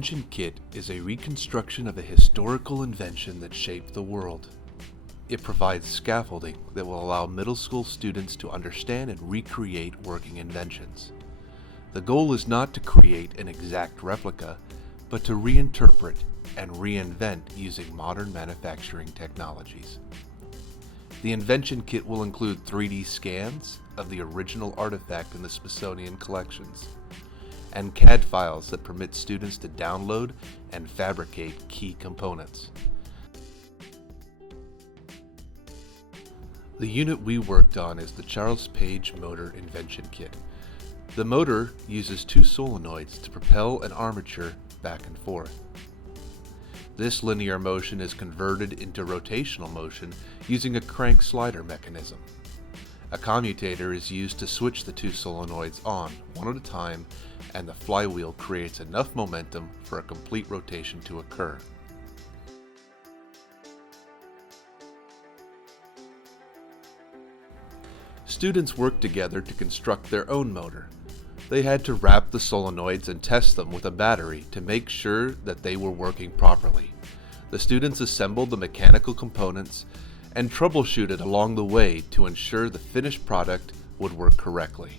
Invention Kit is a reconstruction of a historical invention that shaped the world. It provides scaffolding that will allow middle school students to understand and recreate working inventions. The goal is not to create an exact replica, but to reinterpret and reinvent using modern manufacturing technologies. The Invention Kit will include 3D scans of the original artifact in the Smithsonian collections, and CAD files that permit students to download and fabricate key components. The unit we worked on is the Charles Page Motor Invention Kit. The motor uses two solenoids to propel an armature back and forth. This linear motion is converted into rotational motion using a crank slider mechanism. A commutator is used to switch the two solenoids on, one at a time, and the flywheel creates enough momentum for a complete rotation to occur. Students worked together to construct their own motor. They had to wrap the solenoids and test them with a battery to make sure that they were working properly. The students assembled the mechanical components and troubleshooted along the way to ensure the finished product would work correctly.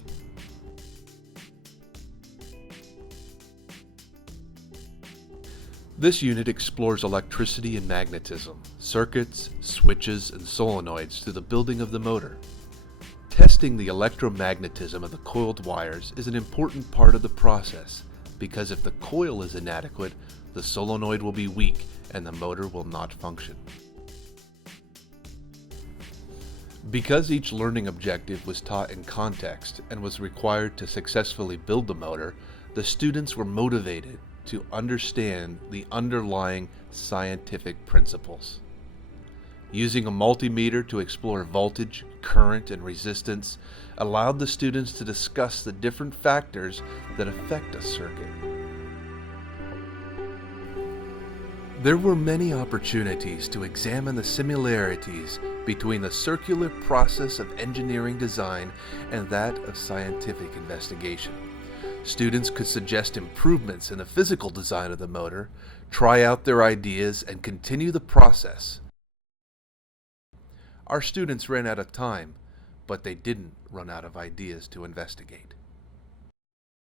This unit explores electricity and magnetism, circuits, switches, and solenoids through the building of the motor. Testing the electromagnetism of the coiled wires is an important part of the process, because if the coil is inadequate, the solenoid will be weak and the motor will not function. Because each learning objective was taught in context and was required to successfully build the motor, the students were motivated to understand the underlying scientific principles. Using a multimeter to explore voltage, current, and resistance allowed the students to discuss the different factors that affect a circuit. There were many opportunities to examine the similarities between the circular process of engineering design and that of scientific investigation. Students could suggest improvements in the physical design of the motor, try out their ideas, and continue the process. Our students ran out of time, but they didn't run out of ideas to investigate.